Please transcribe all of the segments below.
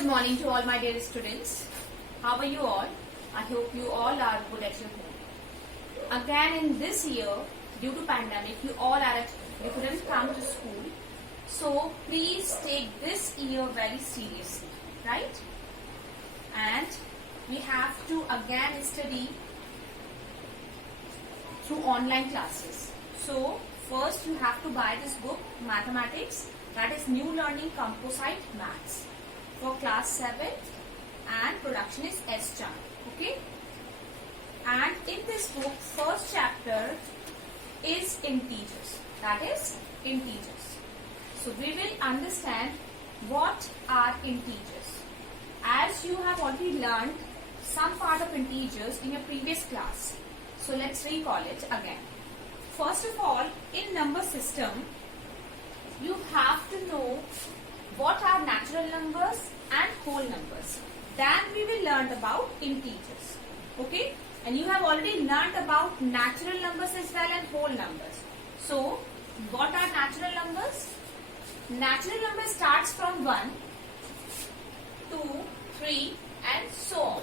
Good morning to all my dear students. How are you all? I hope you all are good at your home. Again in this year, due to pandemic, you all are at home. You couldn't come to school. So please take this year very seriously, right? And we have to again study through online classes. So first you have to buy this book, Mathematics, that is New Learning Composite Maths for class 7 and production is S-Chart. Okay? And in this book, first chapter is integers. That is integers. So we will understand what are integers. As you have already learned some part of integers in your previous class. So let's recall it again. First of all, in number system, you have to know what are natural numbers and whole numbers. Then we will learn about integers. Okay? And you have already learned about natural numbers as well and whole numbers. So, what are natural numbers? Natural number starts from 1, 2, 3 and so on.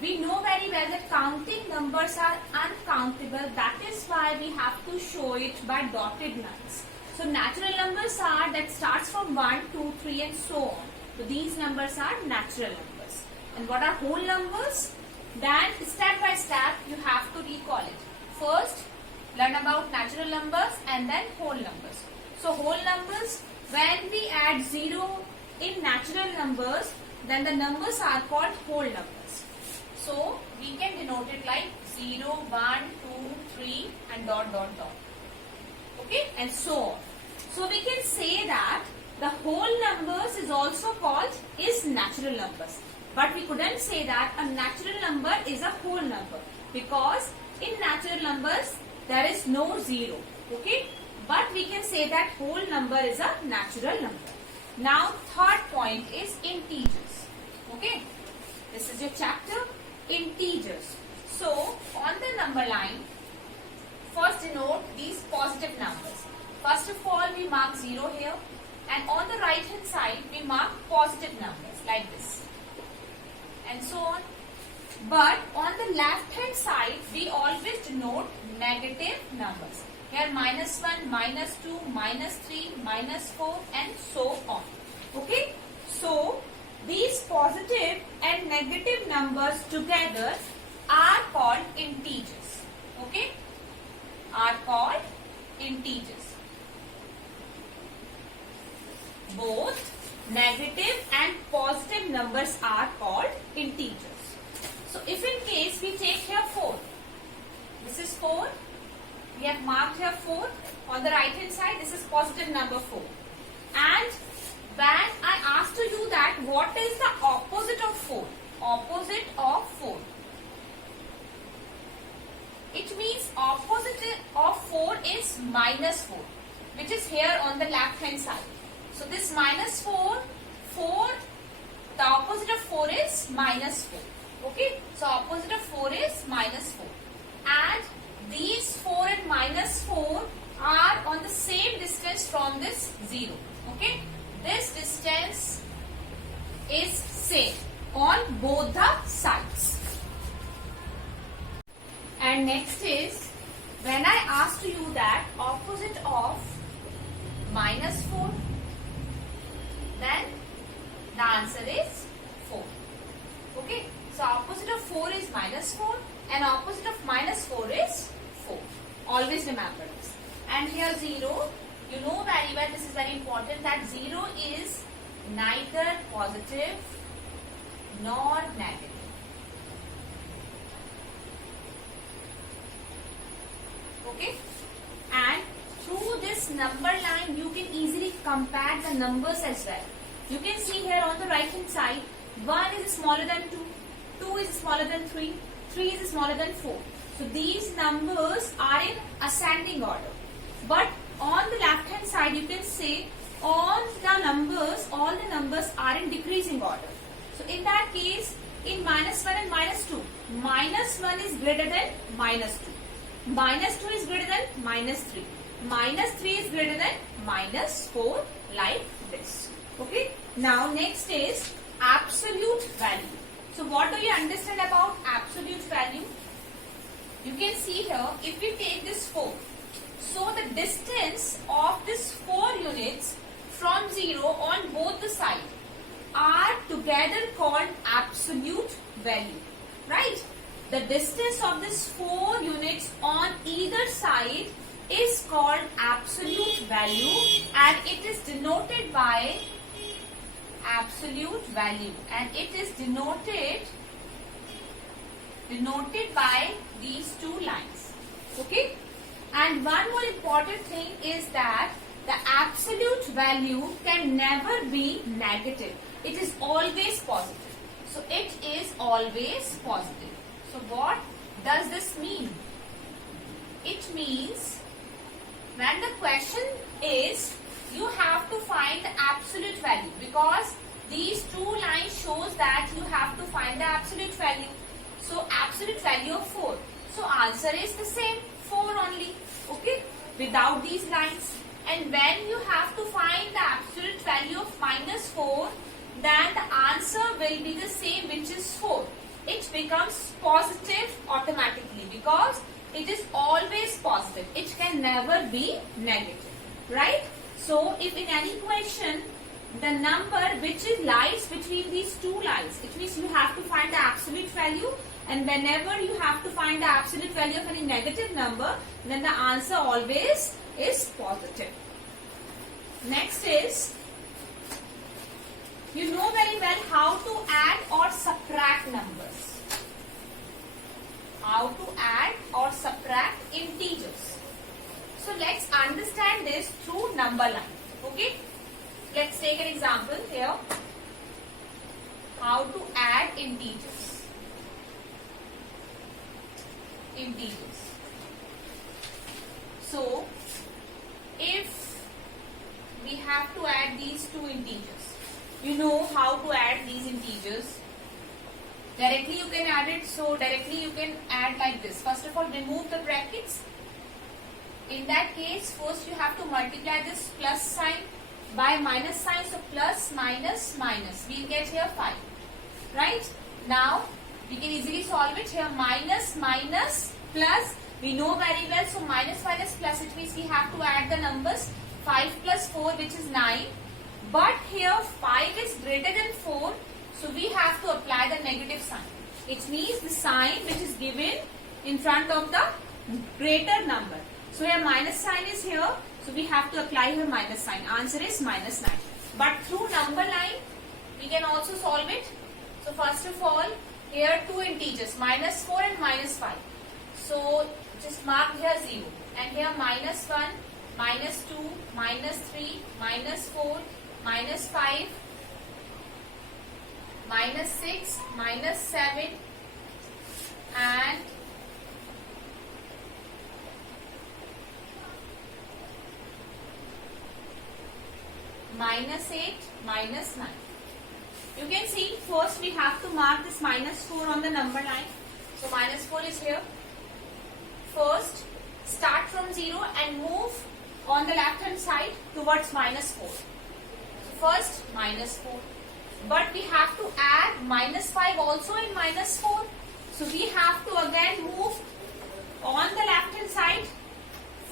We know very well that counting numbers are uncountable. That is why we have to show it by dotted lines. So natural numbers are that starts from 1, 2, 3 and so on. So these numbers are natural numbers. And what are whole numbers? Then step by step you have to recall it. First learn about natural numbers and then whole numbers. So whole numbers, when we add 0 in natural numbers, then the numbers are called whole numbers. So we can denote it like 0, 1, 2, 3 and dot dot dot. Okay, and so on. So we can say that the whole numbers is also called is natural numbers. But we couldn't say that a natural number is a whole number because in natural numbers there is no 0. Okay, but we can say that whole number is a natural number. Now third point is integers. Okay, this is your chapter integers. So on the number line, first denote these positive numbers. First of all, we mark 0 here and on the right hand side we mark positive numbers like this and so on. But on the left hand side we always denote negative numbers. Here -1, -2, -3, -4 and so on. Okay. So these positive and negative numbers together are called integers. Okay. Are called integers. Both negative and positive numbers are called integers. So if in case we take here 4, this is 4, we have marked here 4, on the right hand side this is positive number 4. And when I ask to you that what is the opposite of 4? Opposite of 4. It means opposite of 4 is -4, which is here on the left hand side. So this -4, the opposite of 4 is -4. Okay, so opposite of 4 is -4. And these 4 and -4 are on the same distance from this 0. Okay, this distance is same on both the sides. And next is, when I ask to you that opposite of -4, then the answer is 4. Okay, so opposite of 4 is -4 and opposite of -4 is 4. Always remember this. And here 0, you know very well, this is very important, that 0 is neither positive nor negative. Okay, and through this number line you can easily compare the numbers as well. You can see here on the right hand side 1 is smaller than 2, 2 is smaller than 3, 3 is smaller than 4. So these numbers are in ascending order. But on the left hand side you can say all the numbers are in decreasing order. So in that case, in -1 and -2, -1 is greater than -2. -2 is greater than -3. -3 is greater than -4, like this. Okay. Now next is absolute value. So what do you understand about absolute value? You can see here, if we take this 4, so the distance of this 4 units from 0 on both the sides are together called absolute value, right? The distance of this 4 units on either side is called absolute value, and it is denoted by absolute value, and it is denoted by these two lines. Okay, and one more important thing is that the absolute value can never be negative. It is always positive. So it is always positive. So what does this mean? It means when the question is, you have to find the absolute value, because these two lines shows that you have to find the absolute value. So absolute value of 4. So answer is the same, 4 only. Okay, without these lines. And when you have to find the absolute value of -4, then the answer will be the same, which is 4. It becomes positive automatically because it is always positive. It can never be negative, right? So if in any question the number which lies between these two lines, it means you have to find the absolute value, and whenever you have to find the absolute value of any negative number, then the answer always is positive. Next is, you know very well how to add or subtract numbers. How to add or subtract integers. So let's understand this through number line. Okay, let's take an example here. How to add integers. So if we have to add these two integers, you know how to add these integers. Directly you can add it. So directly you can add like this. First of all, remove the brackets. In that case, first you have to multiply this plus sign by minus sign. So plus minus minus, we'll get here 5, right? Now we can easily solve it here. Minus minus plus, we know very well. So minus minus plus, it means we have to add the numbers. 5 plus 4, which is 9. But here 5 is greater than 4. So we have to apply the negative sign. It means the sign which is given in front of the greater number. So here minus sign is here. So we have to apply here minus sign. Answer is -9. But through number line, we can also solve it. So first of all, here two integers, -4 and -5. So just mark here 0. And here -1, -2, -3, -4, -5, -6, -7, and -8, -9. You can see first we have to mark this -4 on the number line. So -4 is here. First start from 0 and move on the left hand side towards -4. So first -4. But we have to add -5 also in -4. So we have to again move on the left hand side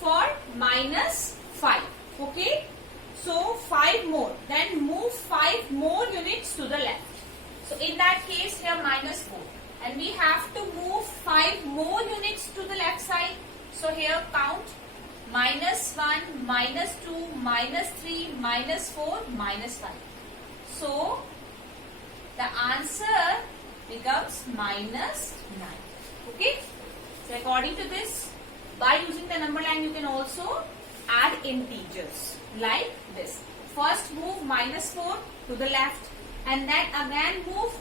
for -5. Okay. So 5 more. Then move 5 more units to the left. So in that case here -4. And we have to move 5 more units to the left side. So here count -1, -2, -3, -4, -5. So the answer becomes -9. Okay. So according to this, by using the number line, you can also add integers like this. First move -4 to the left, and then again move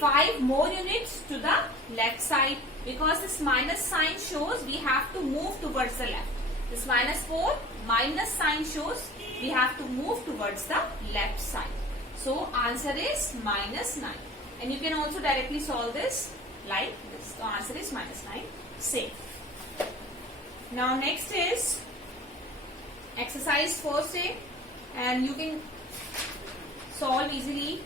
5 more units to the left side, because this minus sign shows we have to move towards the left. This -4 minus sign shows we have to move towards the left side. So answer is -9. And you can also directly solve this like this. So answer is -9. Same. Now next is exercise 4A, and you can solve easily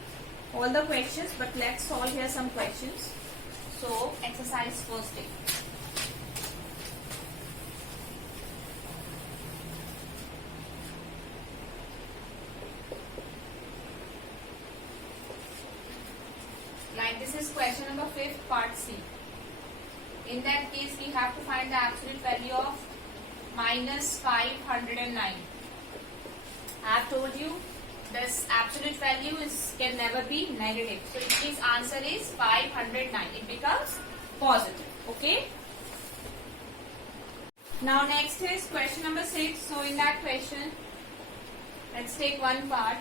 all the questions, but let's solve here some questions. So exercise first day. Like this is question number 5, part C. In that case, we have to find the absolute value of minus 509. I have told you this absolute value can never be negative. So it means answer is 509. It becomes positive. Okay. Now next is question number 6. So in that question, let's take one part.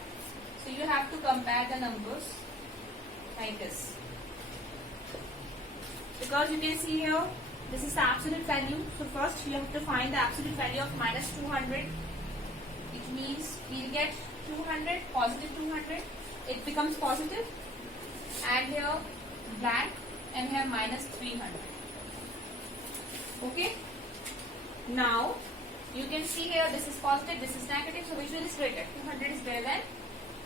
So you have to compare the numbers like this. Because you can see here, this is the absolute value. So first you have to find the absolute value of minus 200. It means we'll get 200, positive 200. It becomes positive. And here blank, and here minus 300. Okay. Now you can see here this is positive, this is negative. So which one is greater? 200 is greater than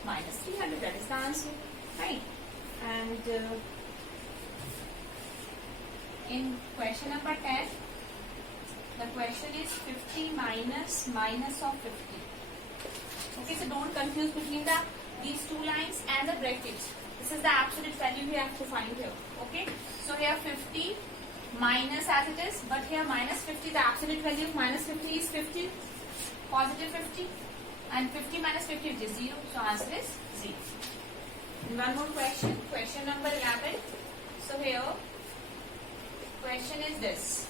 minus 300. That is the answer, right? And in question number 10, the question is 50 minus of 50. Okay, so don't confuse between these two lines and the brackets. This is the absolute value we have to find here. Okay, so here 50 minus as it is, but here minus 50, the absolute value of minus 50 is 50, positive 50, and 50 minus 50 is 0. So answer is 0. And one more question, question number 11. So here question is this: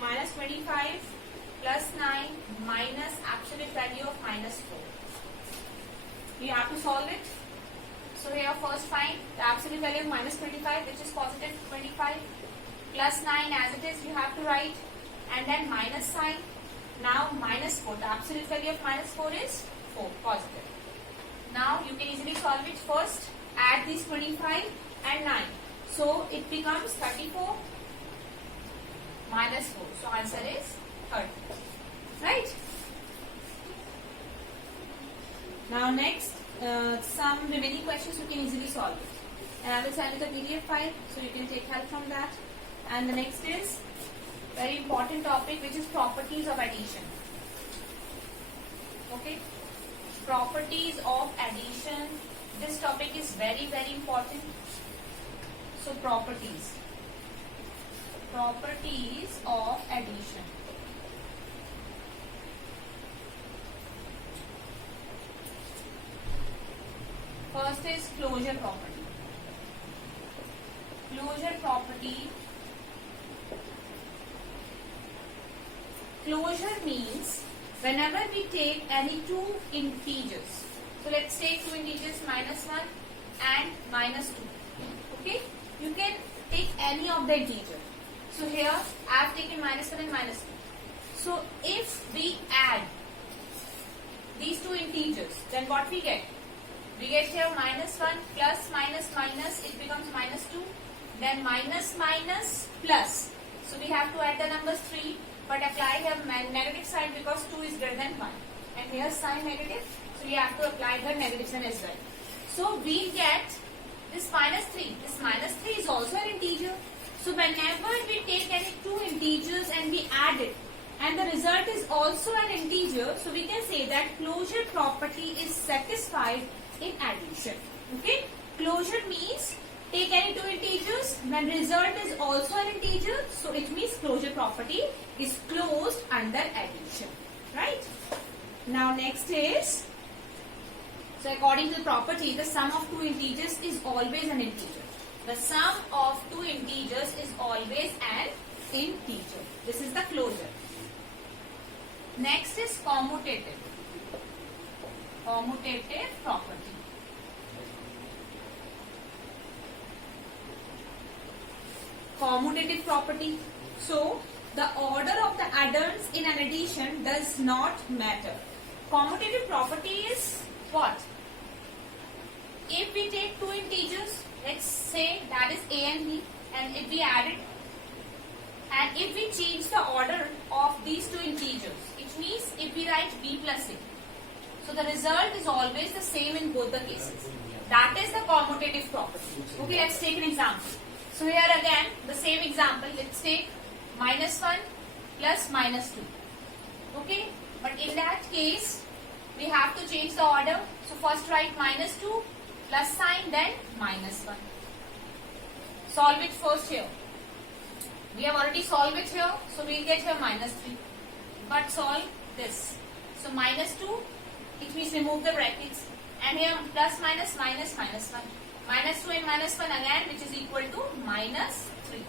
minus 25 plus 9 minus absolute value of minus 4. You have to solve it. So here first find the absolute value of minus 25, which is positive 25, plus 9 as it is you have to write, and then minus sign. Now minus 4, the absolute value of minus 4 is 4, positive. Now you can easily solve it. First add these 25 and 9. So it becomes 34 minus 4. So answer is 30. Right? Now next, some remaining questions you can easily solve it. And I will send you the PDF file so you can take help from that. And the next is very important topic, which is properties of addition. Okay? Properties of addition. This topic is very, very important. So properties. Properties of addition. First is closure property. Closure property. Closure means whenever we take any two integers. So let's take two integers, minus 1 and minus 2. Okay? You can take any of the integer. So here I have taken minus 1 and minus 2. So if we add these two integers, then what we get? We get here minus 1 plus minus minus, it becomes minus 2. Then minus minus plus. So we have to add the numbers 3, but apply here negative sign because 2 is greater than 1. And here sign negative, so we have to apply the negative sign as well. So we get this minus 3. This minus 3 is also an integer. So whenever we take any two integers and we add it, and the result is also an integer, so we can say that closure property is satisfied in addition. Okay? Closure means take any two integers, when result is also an integer, so it means closure property is closed under addition. Right? Now next is, so according to the property, the sum of two integers is always an integer. The sum of two integers is always an integer. This is the closure. Next is commutative. Commutative property. Commutative property. So the order of the adders in an addition does not matter. Commutative property is what? If we take two integers, let's say that is a and b, and if we add it, and if we change the order of these two integers, it means if we write b plus a, So the result is always the same in both the cases. That is the commutative property. Okay, let's take an example. So here again, the same example. Let's take -1 plus -2. Okay, but in that case, we have to change the order. So first write -2 plus sign, then -1. Solve it first here. We have already solved it here, so we'll get here -3. But solve this. So -2, it means remove the brackets. And here plus minus minus -1. -2 and -1 again, which is equal to -3.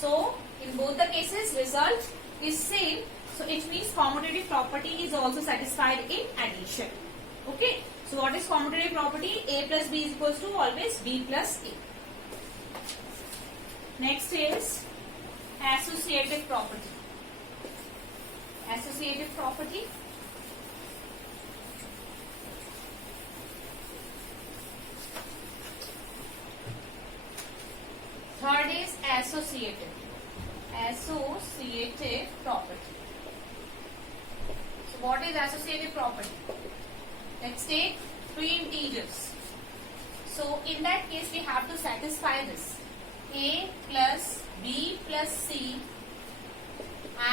So in both the cases, result is same. So it means commutative property is also satisfied in addition. Okay. So what is commutative property? A plus B is equals to always B plus A. Next is associative property. Associative property. Third is associative. Associative property. So what is associative property? Let's take 3 integers. So in that case we have to satisfy this. A plus B plus C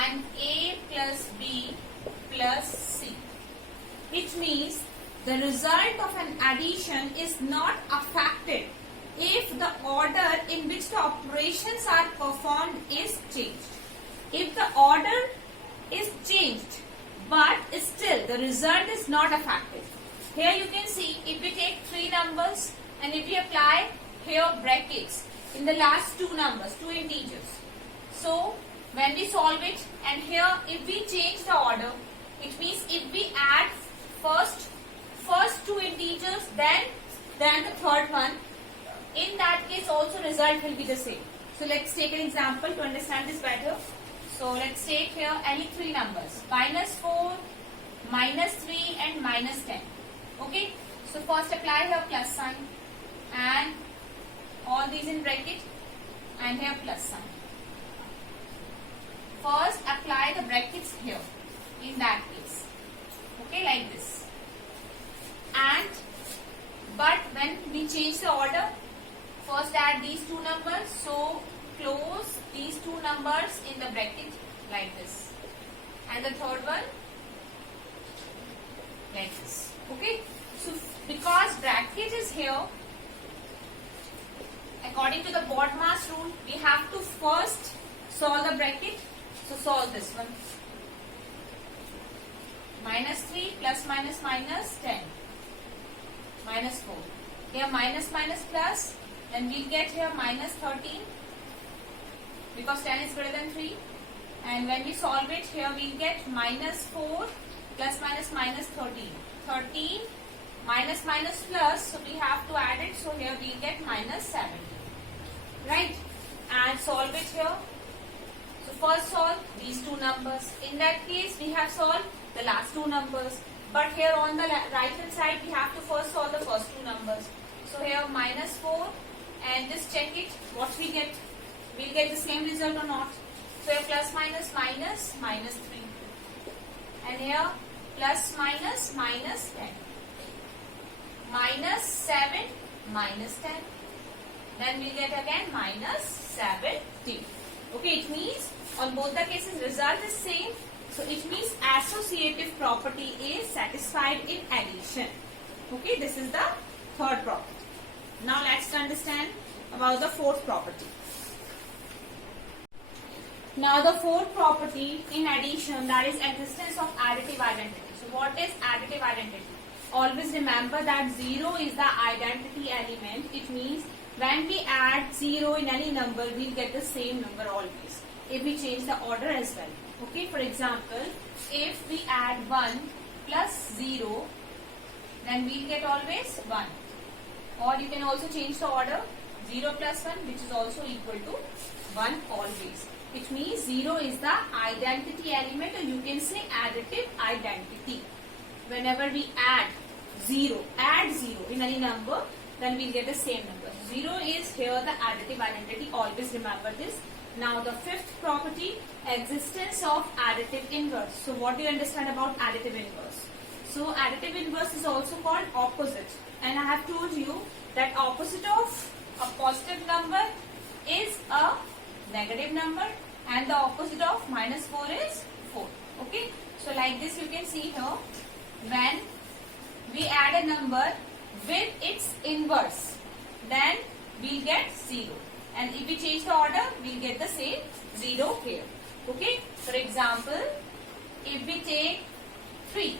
and A plus B plus C. It means the result of an addition is not affected if the order in which the operations are performed is changed. If the order is changed but still the result is not affected. Here you can see if we take 3 numbers and if we apply here brackets in the last 2 numbers, 2 integers. So when we solve it and here if we change the order, it means if we add first 2 integers then the third one, in that case also result will be the same. So let's take an example to understand this better. So let's take here any 3 numbers, -4, -3 and -10. Okay, so first apply here plus sign and all these in bracket and here plus sign. First apply the brackets here in that case. Okay, like this. And but when we change the order, first add these 2 numbers, so close these 2 numbers in the bracket like this. And the third one like this. Okay, so because bracket is here, according to the BODMAS rule, we have to first solve the bracket. So solve this one. -3 plus minus minus 10. -4. Here minus minus plus, then we'll get here -13 because 10 is greater than 3. And when we solve it, here we'll get -4 plus minus minus 13. 13 minus minus plus, so we have to add it. So here we'll get -17. Right? And solve it here. So first solve these 2 numbers. In that case, we have solved the last 2 numbers. But here on the right hand side, we have to first solve the first 2 numbers. So here -4 and just check it. What we get? We'll get the same result or not. So here plus minus minus -3. And here plus minus minus 10. -7 -10. Then we'll get again -17. Okay, it means on both the cases result is same. So it means associative property is satisfied in addition. Okay, this is the third property. Now let's understand about the fourth property. Now the fourth property in addition, that is existence of additive identity. So what is additive identity? Always remember that 0 is the identity element. It means when we add 0 in any number, we'll get the same number always. If we change the order as well. Okay, for example, if we add 1 plus 0, then we'll get always 1. Or you can also change the order, 0 plus 1, which is also equal to 1 always. It means 0 is the identity element, or you can say additive identity. Whenever we add 0 in any number, then we'll get the same number. 0 is here the additive identity, always remember this. Now the fifth property, existence of additive inverse. So what do you understand about additive inverse? So additive inverse is also called opposite. And I have told you that opposite of a positive number is a negative number and the opposite of minus 4 is 4. Okay. So like this you can see here, when we add a number with its inverse, then we'll get 0. And if we change the order, we'll get the same 0 here. Okay. For example, if we take 3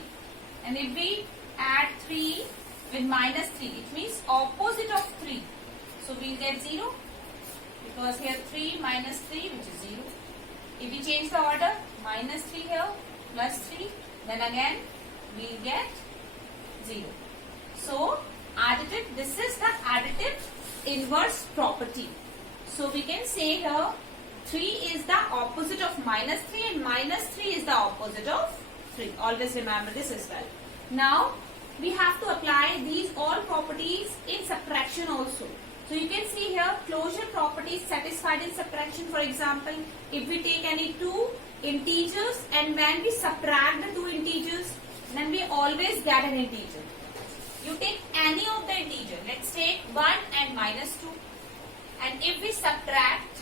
and if we add 3 with minus 3, it means opposite of 3. So we'll get 0 because here 3 minus 3, which is 0. If we change the order, minus 3 here plus 3, then again we'll get 0. So additive, this is the additive inverse property. So we can say here 3 is the opposite of minus 3 and minus 3 is the opposite of 3. Always remember this as well. Now we have to apply these all properties in subtraction also. So you can see here closure property is satisfied in subtraction. For example, if we take any two integers and when we subtract the two integers, then we always get an integer. You take any of the integer. Let's take 1 and minus 2. And if we subtract,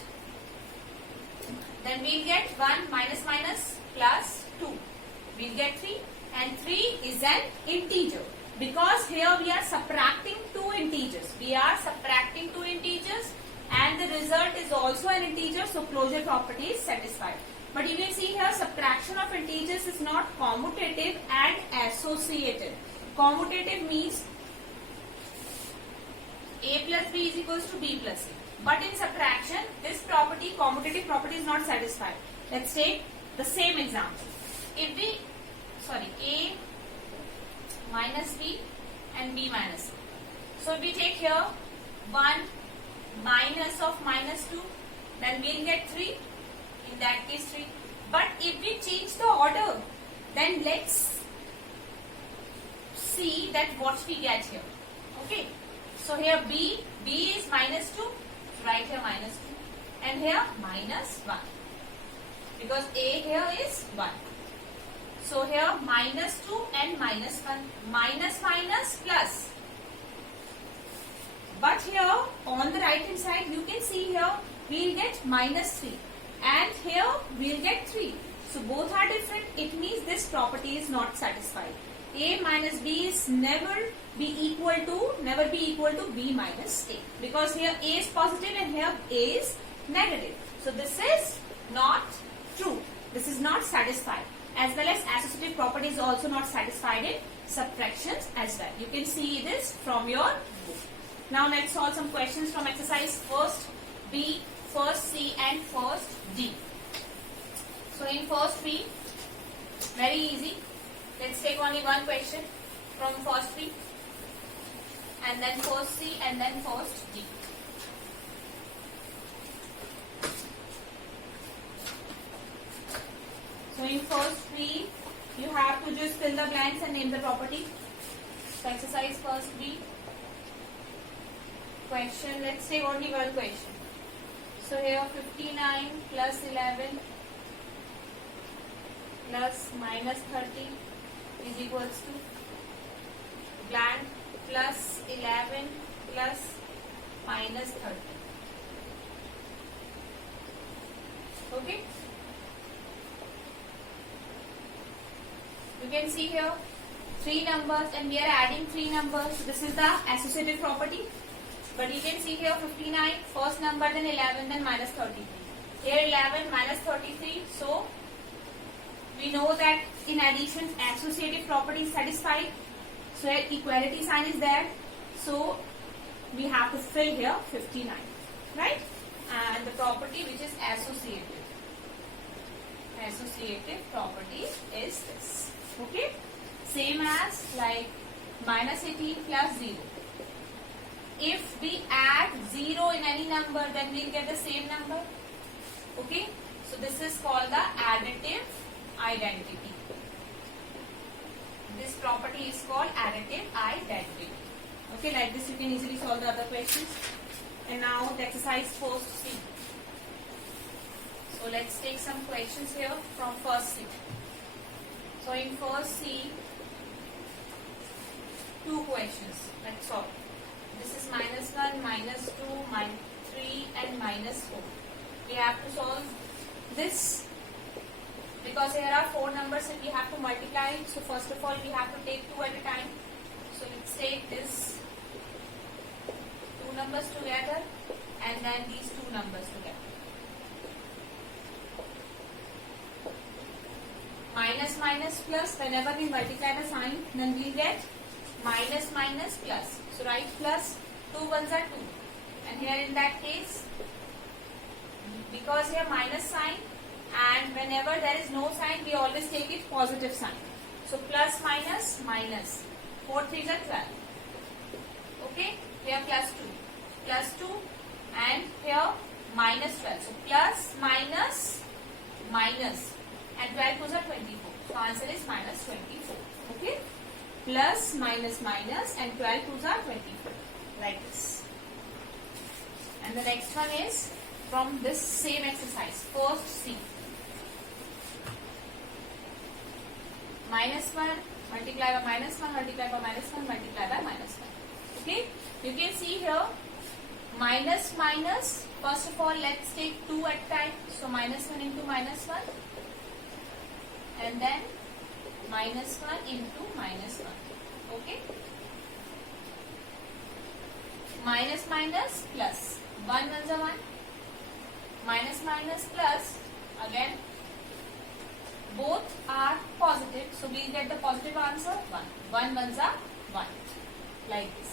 then we'll get 1 minus minus plus 2. We'll get 3 and 3 is an integer. Because here we are subtracting two integers. We are subtracting two integers and the result is also an integer. So closure property is satisfied. But you can see here subtraction of integers is not commutative and associative. Commutative means a plus b is equals to b plus c. But in subtraction, this property, commutative property is not satisfied. Let's take the same example. If we, a minus b and b minus c. So if we take here 1 minus of minus 2, then we'll get 3. In that case 3. But if we change the order, then let's see that what we get here. Okay. So here b is minus 2. Write here minus 2 and here minus 1 because a here is 1. So here minus 2 and minus 1, minus minus plus. But here on the right hand side you can see here we'll get minus 3 and here we'll get 3. So both are different. It means this property is not satisfied. A minus b is never be equal to b minus a because here a is positive and here a is negative. So this is not true. This is not satisfied. As well as associative property is also not satisfied in subtractions as well. You can see this from your book. Now let's solve some questions from exercise first B, first C and first D. So in first B, very easy. Let's take only one question from first B and then first C and then first D. So in first B, you have to just fill the blanks and name the property. So exercise first B. Question, let's take only one question. So here 59 plus 11 plus minus 30 is equals to blank plus 11 plus minus 30. Okay. You can see here 3 numbers and we are adding 3 numbers. So this is the associative property. But you can see here 59, first number, then 11, then minus 33. Here 11 minus 33. So we know that in addition associative property is satisfied. So here equality sign is there. So we have to fill here 59. Right? And the property which is associative. Associative property is this. Okay? Same as like minus 18 plus 0. If we add 0 in any number, then we'll get the same number. Okay? So this is called the additive identity. This property is called additive identity. Okay, like this you can easily solve the other questions. And now the exercise first C. So let's take some questions here from first C. So in first C, two questions. That's all. This is -1, -2, -3 and -4. We have to solve this because there are 4 numbers and we have to multiply it. So first of all we have to take 2 at a time. So let's take this 2 numbers together and then these 2 numbers together. Minus minus plus, whenever we multiply the sign then we get minus minus plus. So write plus, 2 ones are 2, and here in that case, because here minus sign, and whenever there is no sign we always take it positive sign. So plus minus minus, 4 3s are 12. Okay, here plus 2 and here minus 12. So plus minus minus and 12 2s are 24. So answer is minus 24. Okay, plus minus minus and 12 2s are 24, like this. And the next one is from this same exercise, first C. -1 multiply by -1 multiply by -1 multiply by -1. Okay, you can see here minus minus. First of all, let's take 2 at time. So -1 into -1, and then -1 into -1. Okay, minus minus plus, 1 ones are 1, minus minus plus, again both are positive, so we will get the positive answer 1. 1 ones are 1, like this.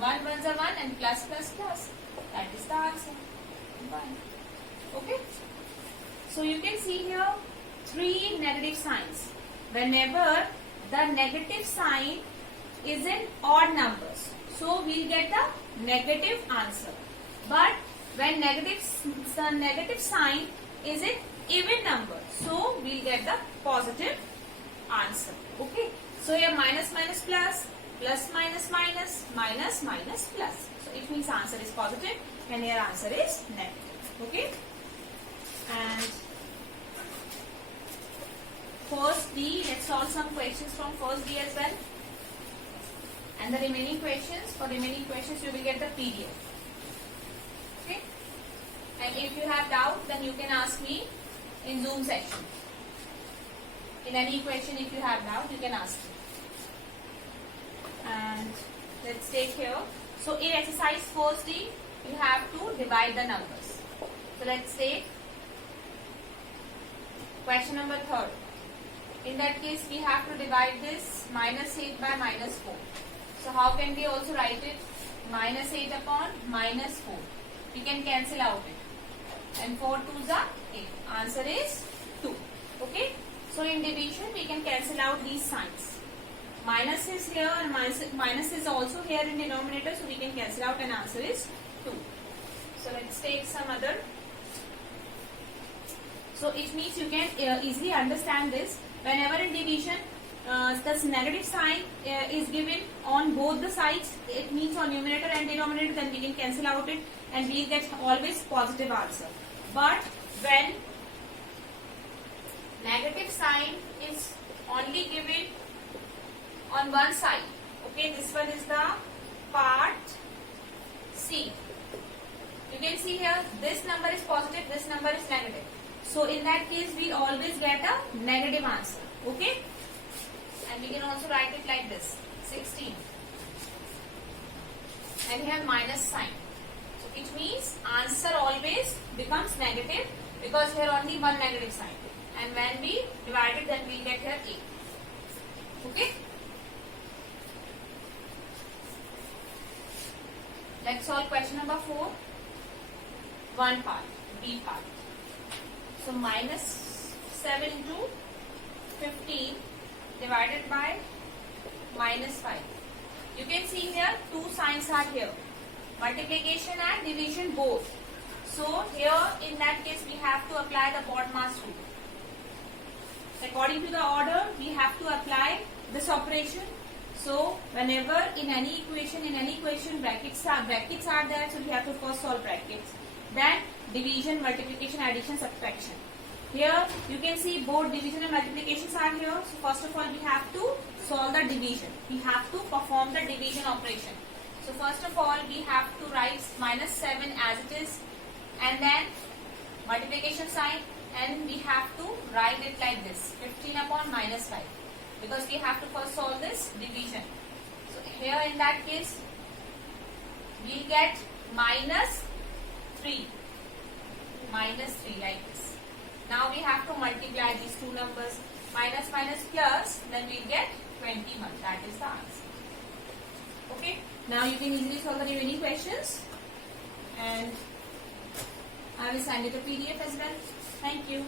1 ones are 1 and plus plus plus, that is the answer 1. Okay, so you can see here 3 negative signs. Whenever the negative sign is in odd numbers, so we will get the negative answer. But when negative sign is in even number, so we will get the positive answer. Okay, so here minus minus plus, plus minus minus, minus minus plus. So it means answer is positive and here answer is negative. Okay, and first D, let's solve some questions from first D as well. And the remaining questions, you will get the PDF. Okay, and if you have doubt, then you can ask me in Zoom session. In any question, if you have doubt, you can ask me. And let's take here. So in exercise 4D, you have to divide the numbers. So let's take question number 3rd. In that case, we have to divide this -8 by -4. So how can we also write it? -8 upon -4. We can cancel out it. And 4 2s are 8. Answer is 2. Okay. So in division, we can cancel out these signs. Minus is here and minus is also here in denominator. So we can cancel out and answer is 2. So let's take some other. So it means you can easily understand this. Whenever in division, this negative sign is given on both the sides, it means on numerator and denominator, then we can cancel out it and we get always positive answer. But when negative sign is only given on one side, okay, this one is the part C. You can see here this number is positive, this number is negative. So in that case, we always get a negative answer. Okay, and we can also write it like this, 16, and here minus sign. So it means answer always becomes negative because here only one negative sign, and when we divide it, then we get here 8. Okay, let's solve question number 4. One part, B part. So -7 into 15 divided by -5. You can see here 2 signs are here, multiplication and division both. So here in that case we have to apply the BODMAS rule. According to the order, we have to apply this operation. So whenever in any equation brackets are there, so we have to first solve brackets. Then division, multiplication, addition, subtraction. Here you can see both division and multiplications are here. So first of all we have to solve the division. We have to perform the division operation. So first of all, we have to write -7 as it is, and then multiplication sign, and we have to write it like this, 15 upon -5, because we have to first solve this division. So here in that case, we'll get -3 like this. Now we have to multiply these two numbers, minus minus plus, then we'll get 21. That is the answer. Okay. Now you can easily solve the remaining questions, and I will send you the PDF as well. Thank you.